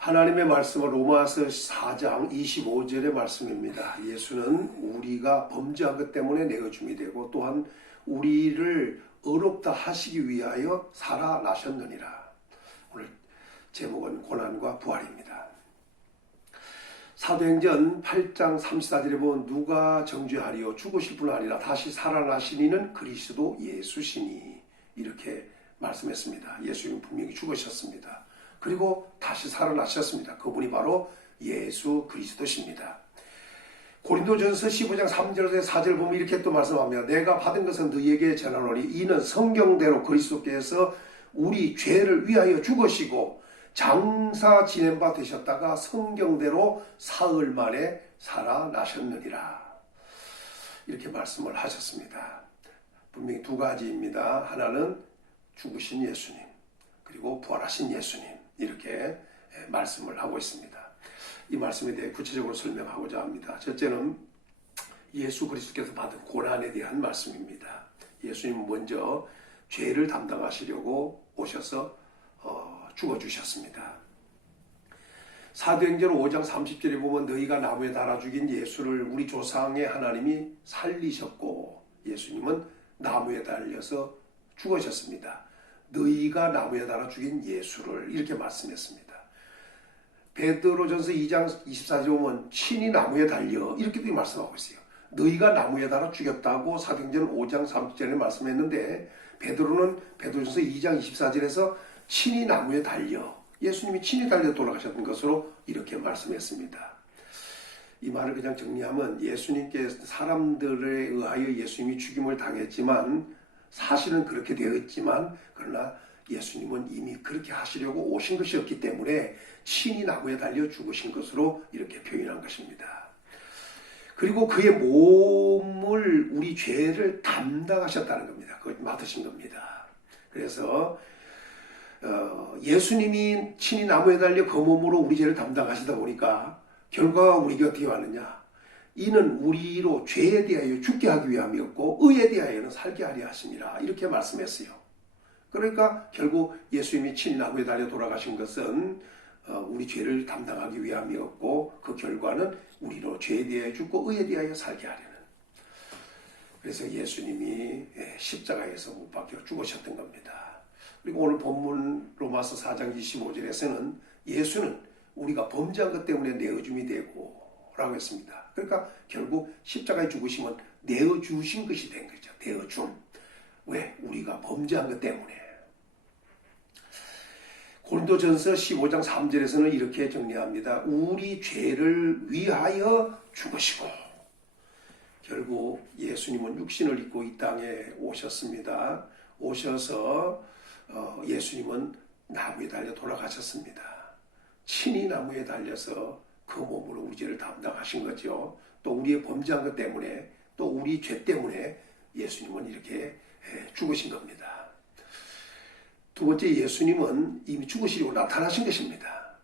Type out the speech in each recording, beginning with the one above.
하나님의 말씀은 로마서 4장 25절의 말씀입니다. 예수는 우리가 범죄한 것 때문에 내어줌이 되고 또한 우리를 의롭다 하시기 위하여 살아나셨느니라. 오늘 제목은 고난과 부활입니다. 사도행전 8장 34절에 보면 누가 정죄하리요 죽으실 분 아니라 다시 살아나시니는 그리스도 예수시니 이렇게 말씀했습니다. 예수님은 분명히 죽으셨습니다. 그리고 다시 살아나셨습니다. 그분이 바로 예수 그리스도십니다. 고린도전서 15장 3절에서 4절 보면 이렇게 또 말씀합니다. 내가 받은 것은 너희에게 전하노니 이는 성경대로 그리스도께서 우리 죄를 위하여 죽으시고 장사 지낸 바 되셨다가 성경대로 사흘 만에 살아나셨느니라. 이렇게 말씀을 하셨습니다. 분명히 두 가지입니다. 하나는 죽으신 예수님, 그리고 부활하신 예수님, 이렇게 말씀을 하고 있습니다. 이 말씀에 대해 구체적으로 설명하고자 합니다. 첫째는 예수 그리스도께서 받은 고난에 대한 말씀입니다. 예수님은 먼저 죄를 담당하시려고 오셔서 죽어주셨습니다. 사도행전 5장 30절에 보면 너희가 나무에 달아 죽인 예수를 우리 조상의 하나님이 살리셨고 예수님은 나무에 달려서 죽으셨습니다. 너희가 나무에 달아 죽인 예수를 이렇게 말씀했습니다. 베드로전서 2장 24절에 보면 친히 나무에 달려 이렇게 말씀하고 있어요. 너희가 나무에 달아 죽였다고 사도행전 5장 30절에 말씀했는데 베드로는 베드로전서 2장 24절에서 친히 나무에 달려 예수님이 친히 달려 돌아가셨던 것으로 이렇게 말씀했습니다. 이 말을 그냥 정리하면 예수님께서 사람들에 의하여 예수님이 죽임을 당했지만 사실은 그렇게 되었지만 그러나 예수님은 이미 그렇게 하시려고 오신 것이 없기 때문에 친히 나무에 달려 죽으신 것으로 이렇게 표현한 것입니다. 그리고 그의 몸을 우리 죄를 담당하셨다는 겁니다. 그걸 맡으신 겁니다. 그래서 예수님이 친히 나무에 달려 그 몸으로 우리 죄를 담당하시다 보니까 결과가 우리 곁에 왔느냐? 이는 우리로 죄에 대하여 죽게 하기 위함이었고 의에 대하여는 살게 하려 하심이라 이렇게 말씀했어요. 그러니까 결국 예수님이 친히 나무에 달려 돌아가신 것은 우리 죄를 담당하기 위함이었고 그 결과는 우리로 죄에 대하여 죽고 의에 대하여 살게 하려는. 그래서 예수님이 십자가에서 못 박혀 죽으셨던 겁니다. 그리고 오늘 본문 로마서 4장 25절에서는 예수는 우리가 범죄한 것 때문에 내어줌이 되고 라고 했습니다. 그러니까 결국 십자가에 죽으심은 내어주신 것이 된 거죠. 내어줌. 왜? 우리가 범죄한 것 때문에. 고린도전서 15장 3절에서는 이렇게 정리합니다. 우리 죄를 위하여 죽으시고 결국 예수님은 육신을 입고 이 땅에 오셨습니다. 오셔서 예수님은 나무에 달려 돌아가셨습니다. 친히 나무에 달려서 그 몸으로 우리 죄를 담당하신 거죠. 또 우리의 범죄한 것 때문에 또 우리 죄 때문에 예수님은 이렇게 죽으신 겁니다. 두 번째 예수님은 이미 죽으시려고 나타나신 것입니다.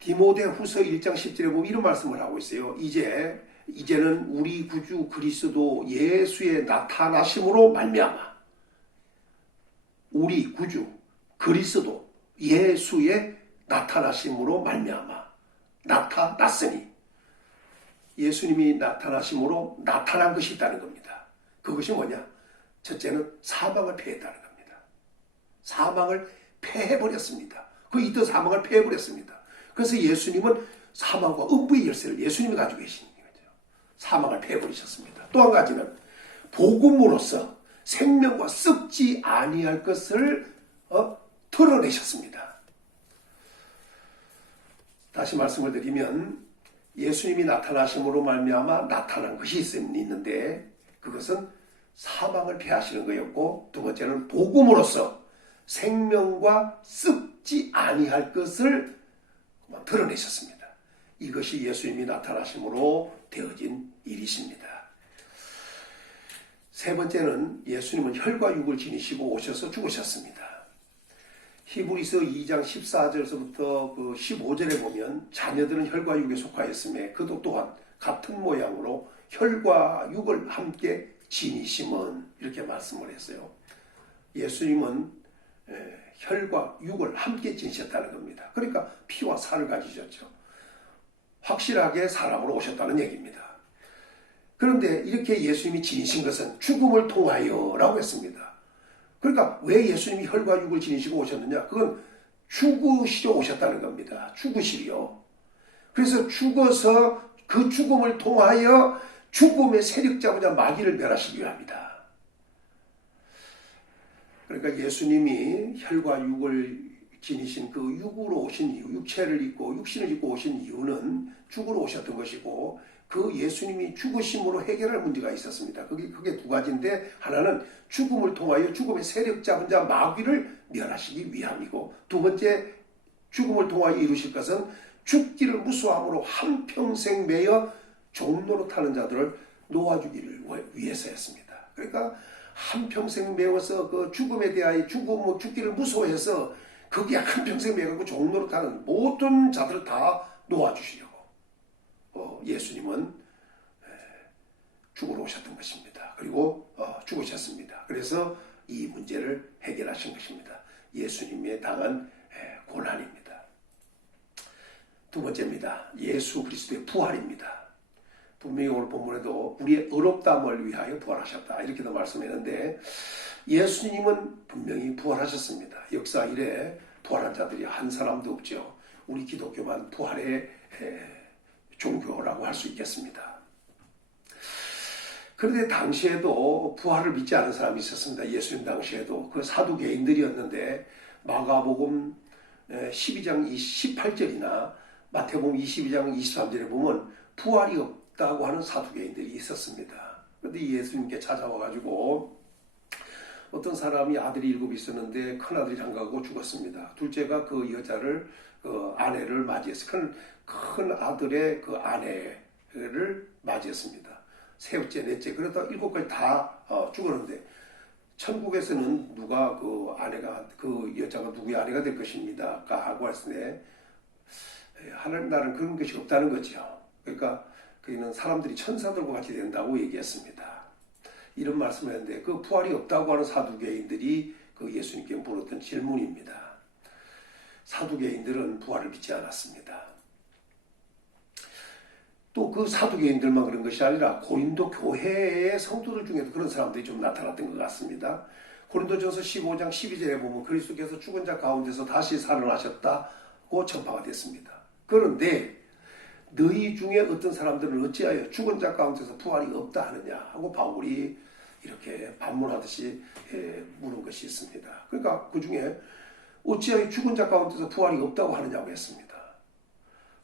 디모데후서 1장 10절에 보면 이런 말씀을 하고 있어요. 이제는 우리 구주 그리스도 예수의 나타나심으로 말미암아 우리 구주 그리스도 예수의 나타나심으로 말미암아 나타났으니 예수님이 나타나심으로 나타난 것이 있다는 겁니다. 그것이 뭐냐? 첫째는 사망을 패했다는 겁니다. 사망을 패해버렸습니다. 그 있던 사망을 패해버렸습니다. 그래서 예수님은 사망과 음부의 열쇠를 예수님이 가지고 계시는 거죠. 사망을 패해버리셨습니다. 또 한 가지는 복음으로써 생명과 썩지 아니할 것을 드러내셨습니다. 다시 말씀을 드리면 예수님이 나타나심으로 말미암아 나타난 것이 있는데 그것은 사망을 패하시는 거였고 두 번째는 복음으로써 생명과 썩지 아니할 것을 드러내셨습니다. 이것이 예수님이 나타나심으로 되어진 일이십니다. 세 번째는 예수님은 혈과 육을 지니시고 오셔서 죽으셨습니다. 히브리서 2장 14절에서부터 그 15절에 보면 자녀들은 혈과 육에 속하였음에 그도 또한 같은 모양으로 혈과 육을 함께 지니심은 이렇게 말씀을 했어요. 예수님은 혈과 육을 함께 지니셨다는 겁니다. 그러니까 피와 살을 가지셨죠. 확실하게 사람으로 오셨다는 얘기입니다. 그런데 이렇게 예수님이 지니신 것은 죽음을 통하여라고 했습니다. 그러니까 왜 예수님이 혈과 육을 지니시고 오셨느냐? 그건 죽으시려 오셨다는 겁니다. 죽으시려. 그래서 죽어서 그 죽음을 통하여 죽음의 세력자보다 마귀를 멸하시기 위함이다. 그러니까 예수님이 혈과 육을 지니신 그 육으로 오신 이유, 육체를 입고 육신을 입고 오신 이유는 죽으러 오셨던 것이고 그 예수님이 죽으심으로 해결할 문제가 있었습니다. 그게 두 가지인데 하나는 죽음을 통하여 죽음의 세력 잡은 자 마귀를 멸하시기 위함이고 두 번째 죽음을 통하여 이루실 것은 죽기를 무수함으로 한평생 매여 종노릇하는 자들을 놓아주기를 위해서였습니다. 그러니까 한평생 매워서 그 죽음에 대하여 죽기를 무서워해서 거기에 한평생 매고 종노릇하는 모든 자들을 다 놓아주시려고 예수님은 죽으러 오셨던 것입니다. 그리고 죽으셨습니다. 그래서 이 문제를 해결하신 것입니다. 예수님의 당한 고난입니다. 두 번째입니다. 예수 그리스도의 부활입니다. 분명히 오늘 본문에도 우리의 의롭다함을 위하여 부활하셨다 이렇게도 말씀했는데 예수님은 분명히 부활하셨습니다. 역사 이래 부활한 자들이 한 사람도 없죠. 우리 기독교만 부활의 종교라고 할 수 있겠습니다. 그런데 당시에도 부활을 믿지 않은 사람이 있었습니다. 예수님 당시에도 그 사두개인들이었는데 마가복음 12장 18절이나 마태복음 22장 23절에 보면 부활이 없다고 하는 사두개인들이 있었습니다. 그런데 예수님께 찾아와가지고 어떤 사람이 아들이 7 있었는데 큰아들이 장가가고 죽었습니다. 둘째가 그 여자를 아내를 맞이했어요. 큰 아들의 그 아내를 맞이했습니다. 셋째, 넷째, 그러다 7까지 다 죽었는데 천국에서는 누가 그 아내가 그 여자가 누구의 아내가 될 것입니다. 하고 했을 때 하나님 나라는 그런 것이 없다는 거죠. 그러니까 그는 사람들이 천사들과 같이 된다고 얘기했습니다. 이런 말씀을 했는데 그 부활이 없다고 하는 사두개인들이 그 예수님께 물었던 질문입니다. 사두개인들은 부활을 믿지 않았습니다. 또 그 사두개인들만 그런 것이 아니라 고린도 교회의 성도들 중에도 그런 사람들이 좀 나타났던 것 같습니다. 고린도전서 15장 12절에 보면 그리스도께서 죽은 자 가운데서 다시 살아나셨다고 전파가 됐습니다. 그런데 너희 중에 어떤 사람들은 어찌하여 죽은 자 가운데서 부활이 없다 하느냐 하고 바울이 이렇게 반문하듯이 물은 것이 있습니다. 그러니까 그 중에 어찌하여 죽은 자 가운데서 부활이 없다고 하느냐고 했습니다.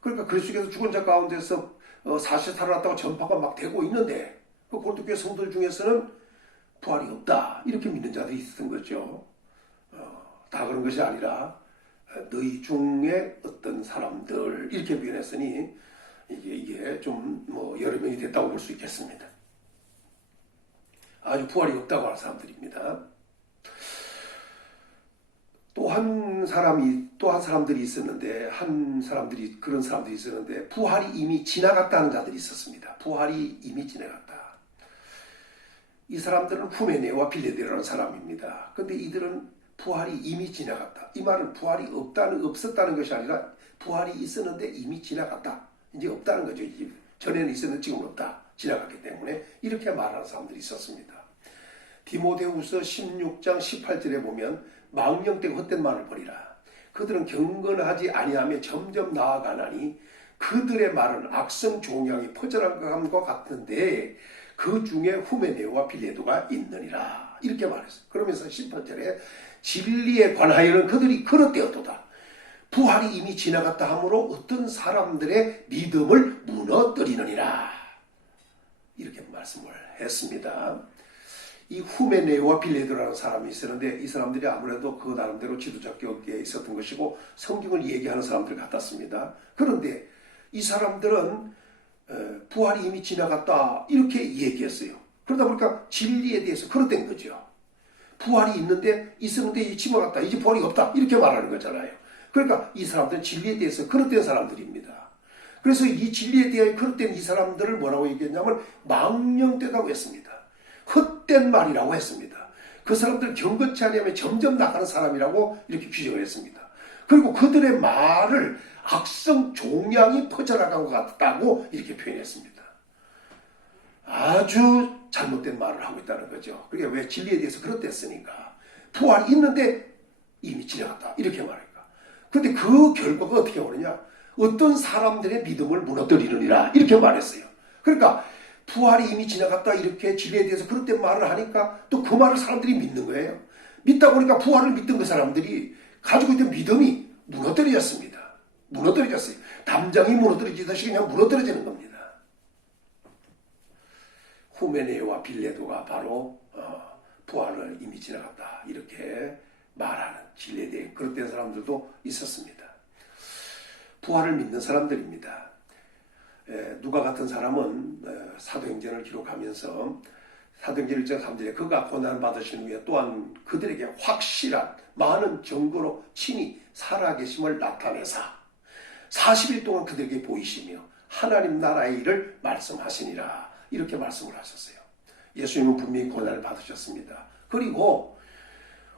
그러니까 그리스도께서 죽은 자 가운데서 사실 살아났다고 전파가 막 되고 있는데 그 고린도 교회 성도들 중에서는 부활이 없다 이렇게 믿는 자들이 있었던 거죠. 다 그런 것이 아니라 너희 중에 어떤 사람들 이렇게 표현했으니 이게 좀 여러 명이 됐다고 볼 수 있겠습니다. 아주 부활이 없다고 하는 사람들입니다. 또 한 사람들이 있었는데 그런 사람들이 있었는데 부활이 이미 지나갔다는 자들이 있었습니다. 부활이 이미 지나갔다. 이 사람들은 후메네와 빌레데라는 사람입니다. 그런데 이들은 부활이 이미 지나갔다. 이 말은 부활이 없었다는 것이 아니라 부활이 있었는데 이미 지나갔다. 이제 없다는 거죠. 전에는 있었는데 지금 없다. 지나갔기 때문에 이렇게 말하는 사람들이 있었습니다. 디모데후서 16장 18절에 보면 망령되고 헛된 말을 버리라. 그들은 경건하지 아니하며 점점 나아가나니 그들의 말은 악성 종양이 퍼져난 것과 같은데 그 중에 후메네오와 빌레도가 있느니라. 이렇게 말했어요. 그러면서 18절에 진리에 관하여는 그들이 그릇되었도다. 부활이 이미 지나갔다 하므로 어떤 사람들의 믿음을 무너뜨리느니라. 이렇게 말씀을 했습니다. 이 후메네오와 빌레도라는 사람이 있었는데 이 사람들이 아무래도 그 나름대로 지도자격에 있었던 것이고 성경을 얘기하는 사람들 같았습니다. 그런데 이 사람들은 부활이 이미 지나갔다 이렇게 얘기했어요. 그러다 보니까 진리에 대해서 그릇된 거죠. 부활이 있었는데 이제 지나갔다. 이제 부활이 없다. 이렇게 말하는 거잖아요. 그러니까 이 사람들은 진리에 대해서 그릇된 사람들입니다. 그래서 이 진리에 대해 그릇된 이 사람들을 뭐라고 얘기했냐면 망령되다고 했습니다. 헛된 말이라고 했습니다. 그 사람들 경건치 않으면 점점 나가는 사람이라고 이렇게 규정을 했습니다. 그리고 그들의 말을 악성 종양이 퍼져나간 것 같다고 이렇게 표현했습니다. 아주 잘못된 말을 하고 있다는 거죠. 그게 왜 진리에 대해서 그렇댔으니까. 부활이 있는데 이미 지나갔다. 이렇게 말할까. 근데 그 결과가 어떻게 오느냐. 어떤 사람들의 믿음을 무너뜨리느니라. 이렇게 말했어요. 그러니까 부활이 이미 지나갔다. 이렇게 진리에 대해서 그렇단 말을 하니까 또 그 말을 사람들이 믿는 거예요. 믿다 보니까 부활을 믿던 그 사람들이 가지고 있던 믿음이 무너뜨려졌습니다. 무너뜨려졌어요. 담장이 무너뜨려지듯이 그냥 무너뜨려지는 겁니다. 후메네오와 빌레도가 바로 부활을 이미 지나갔다 이렇게 말하는 진리에 대해 그렇던 사람들도 있었습니다. 부활을 믿는 사람들입니다. 누가 같은 사람은 사도행전을 기록하면서 사도행전 1장 3절에 그가 고난받으신 후에 또한 그들에게 확실한 많은 증거로 친히 살아계심을 나타내사 40일 동안 그들에게 보이시며 하나님 나라의 일을 말씀하시니라 이렇게 말씀을 하셨어요. 예수님은 분명히 고난을 받으셨습니다. 그리고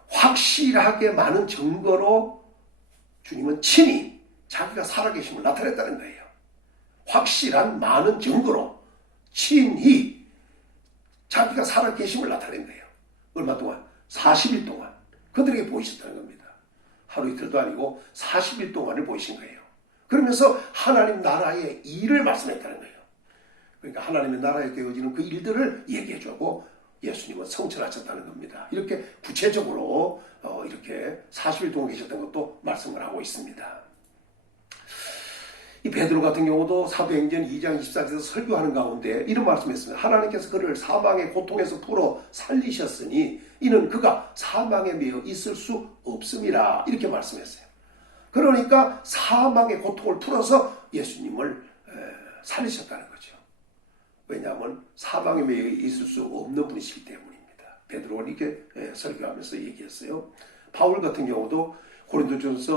확실하게 많은 증거로 주님은 친히 자기가 살아계심을 나타냈다는 거예요. 확실한 많은 증거로 친히 자기가 살아계심을 나타낸 거예요. 얼마 동안? 40일 동안 그들에게 보이셨다는 겁니다. 하루 이틀도 아니고 40일 동안을 보이신 거예요. 그러면서 하나님 나라의 일을 말씀했다는 거예요. 그러니까 하나님의 나라에 되어지는 그 일들을 얘기해주고 예수님은 성천하셨다는 겁니다. 이렇게 구체적으로 이렇게 40일 동안 계셨던 것도 말씀을 하고 있습니다. 이 베드로 같은 경우도 사도행전 2장 24절에서 설교하는 가운데 이런 말씀했습니다. 하나님께서 그를 사망의 고통에서 풀어 살리셨으니 이는 그가 사망에 매여 있을 수 없음이라 이렇게 말씀했어요. 그러니까 사망의 고통을 풀어서 예수님을 살리셨다는 거죠. 왜냐하면 사망에 매여 있을 수 없는 분이시기 때문입니다. 베드로가 이렇게 설교하면서 얘기했어요. 바울 같은 경우도 고린도전서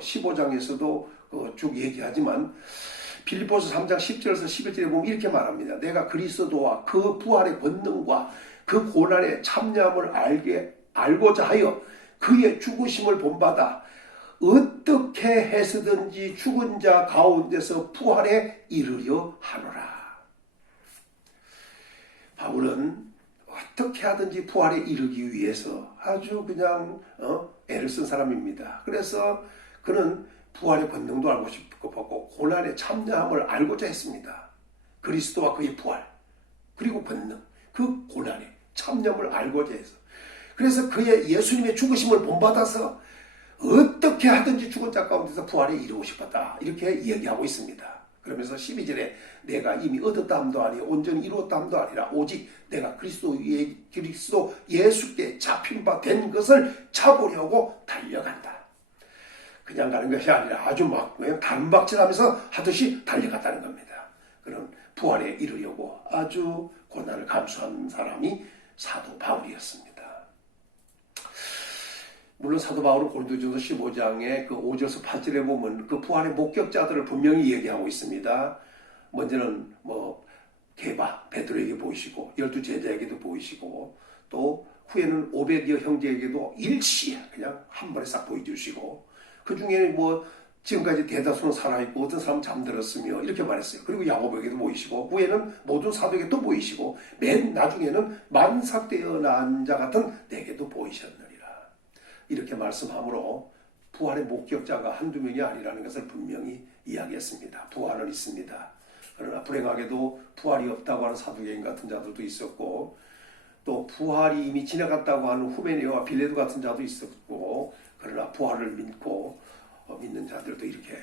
15장에서도 쭉 얘기하지만 빌립보서 3장 10절에서 11절에 보면 이렇게 말합니다. 내가 그리스도와 그 부활의 권능과 그 고난의 참여함을 알고자 하여 그의 죽으심을 본받아 어떻게 해서든지 죽은 자 가운데서 부활에 이르려 하노라. 바울은 어떻게 하든지 부활에 이르기 위해서 아주 그냥 애를 쓴 사람입니다. 그래서 그는 부활의 권능도 알고 싶고 고난의 참여함을 알고자 했습니다. 그리스도와 그의 부활 그리고 권능 그 고난의 참여함을 알고자 해서 그래서 그의 예수님의 죽으심을 본받아서 어떻게 하든지 죽은 자 가운데서 부활에 이르고 싶었다 이렇게 얘기하고 있습니다. 그러면서 12절에 내가 이미 얻었다 함도 아니 온전히 이루었다 함도 아니라 오직 내가 그리스도 예수께 잡힌 바 된 것을 잡으려고 달려간다. 그냥 가는 것이 아니라 아주 막 단박질하면서 하듯이 달려갔다는 겁니다. 그런 부활에 이르려고 아주 고난을 감수한 사람이 사도 바울이었습니다. 물론 사도 바울은 고린도전서 15장의 그 5절에서 8절에 보면 그 부활의 목격자들을 분명히 얘기하고 있습니다. 먼저는 게바 베드로에게 보이시고 12 제자에게도 보이시고 또 후에는 오베디어 형제에게도 일시에 그냥 한 번에 싹 보여주시고 그 중에 지금까지 대다수는 살아있고 어떤 사람은 잠들었으며 이렇게 말했어요. 그리고 야고보에게도 보이시고 후에는 모든 사도에게 또 보이시고 맨 나중에는 만삭되어 난 자 같은 내게도 보이셨느니라. 이렇게 말씀하므로 부활의 목격자가 한두 명이 아니라는 것을 분명히 이야기했습니다. 부활은 있습니다. 그러나 불행하게도 부활이 없다고 하는 사두개인 같은 자들도 있었고 또 부활이 이미 지나갔다고 하는 후메네오와 빌레도 같은 자도 있었고 그러나 부활을 믿는 자들도 이렇게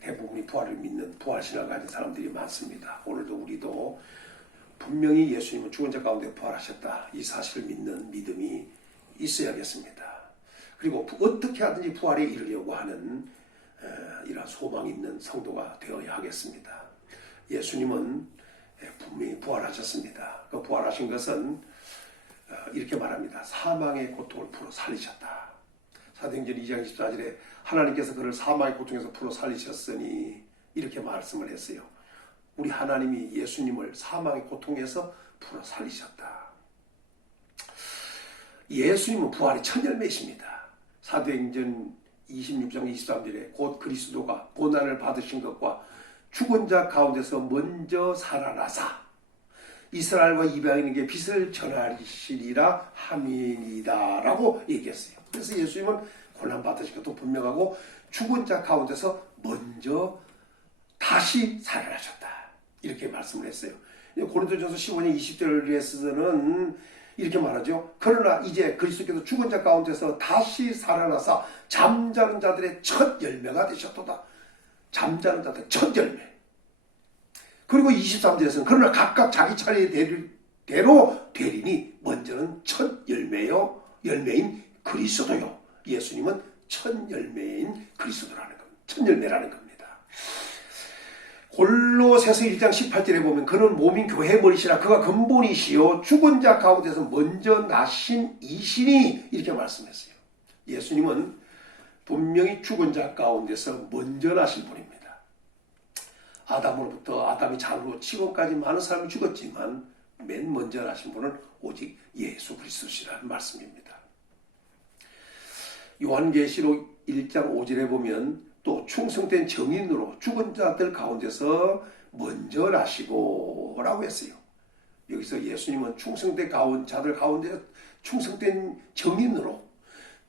대부분이 부활을 믿는 부활신앙을 가진 사람들이 많습니다. 오늘도 우리도 분명히 예수님은 죽은 자 가운데 부활하셨다. 이 사실을 믿는 믿음이 있어야겠습니다. 그리고 어떻게 하든지 부활에 이르려고 하는 이러한 소망이 있는 성도가 되어야 하겠습니다. 예수님은 분명히 부활하셨습니다. 그 부활하신 것은 이렇게 말합니다. 사망의 고통을 풀어 살리셨다. 사도행전 2장 24절에 하나님께서 그를 사망의 고통에서 풀어 살리셨으니 이렇게 말씀을 했어요. 우리 하나님이 예수님을 사망의 고통에서 풀어 살리셨다. 예수님은 부활의 첫 열매이십니다. 사도행전 26장 23절에 곧 그리스도가 고난을 받으신 것과 죽은 자 가운데서 먼저 살아나사 이스라엘과 이방인에게 빛을 전하시리라 함이니이다 라고 얘기했어요. 그래서 예수님은 고난 받으신 것도 분명하고 죽은 자 가운데서 먼저 다시 살아나셨다 이렇게 말씀을 했어요. 고린도전서 15장 20절에서는 이렇게 말하죠. 그러나 이제 그리스도께서 죽은 자 가운데서 다시 살아나사 잠자는 자들의 첫 열매가 되셨도다. 잠자는 자들의 첫 열매. 그리고 23절에서는 그러나 각각 자기 차례 대로 되리니 먼저는 첫 열매인 그리스도요. 예수님은 첫 열매인 그리스도라는 겁니다. 첫 열매라는 겁니다. 골로새서 1장 18절에 보면 그는 몸인 교회의 머리시라 그가 근본이시요 죽은 자 가운데서 먼저 나신 이시니 이렇게 말씀했어요. 예수님은 분명히 죽은 자 가운데서 먼저 나신 분입니다. 아담으로부터 아담이 잔으로 지금까지 많은 사람이 죽었지만 맨 먼저 나신 분은 오직 예수 그리스도시라는 말씀입니다. 요한계시록 1장 5절에 보면 또 충성된 정인으로 죽은 자들 가운데서 먼저 나시고 라고 했어요. 여기서 예수님은 충성된 자들 가운데 충성된 정인으로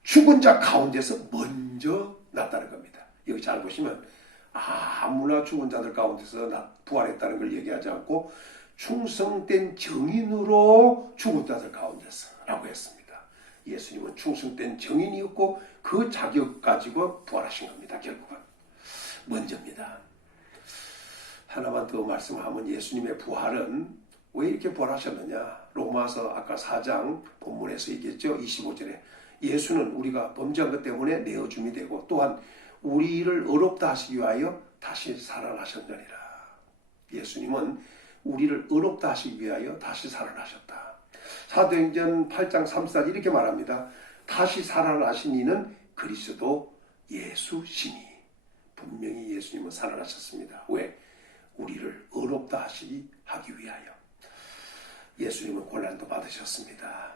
죽은 자 가운데서 먼저 났다는 겁니다. 여기 잘 보시면 아무나 죽은 자들 가운데서 부활했다는 걸 얘기하지 않고 충성된 정인으로 죽은 자들 가운데서 라고 했습니다. 예수님은 충성된 정인이었고 그 자격 가지고 부활하신 겁니다. 결국은 먼저입니다. 하나만 더 말씀하면 예수님의 부활은 왜 이렇게 부활하셨느냐. 로마서 아까 4장 본문에서 얘기했죠. 25절에 예수는 우리가 범죄한 것 때문에 내어줌이 되고 또한 우리를 의롭다 하시기 위하여 다시 살아나셨느니라. 예수님은 우리를 의롭다 하시기 위하여 다시 살아나셨다. 사도행전 8장 34절 이렇게 말합니다. 다시 살아나신 이는 그리스도 예수시니. 분명히 예수님은 살아나셨습니다. 왜? 우리를 의롭다 하기 위하여. 예수님은 고난도 받으셨습니다.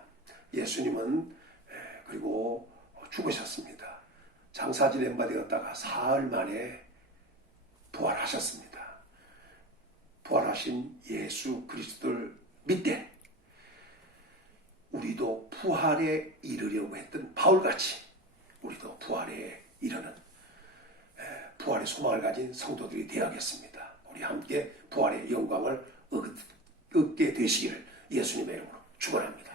예수님은 그리고 죽으셨습니다. 장사진 엠바되었다가 사흘 만에 부활하셨습니다. 부활하신 예수 그리스도를 믿되 우리도 부활에 이르려고 했던 바울같이 우리도 부활에 이르는 부활의 소망을 가진 성도들이 되어야겠습니다. 우리 함께 부활의 영광을 얻게 되시기를 예수님의 이름으로 축원합니다.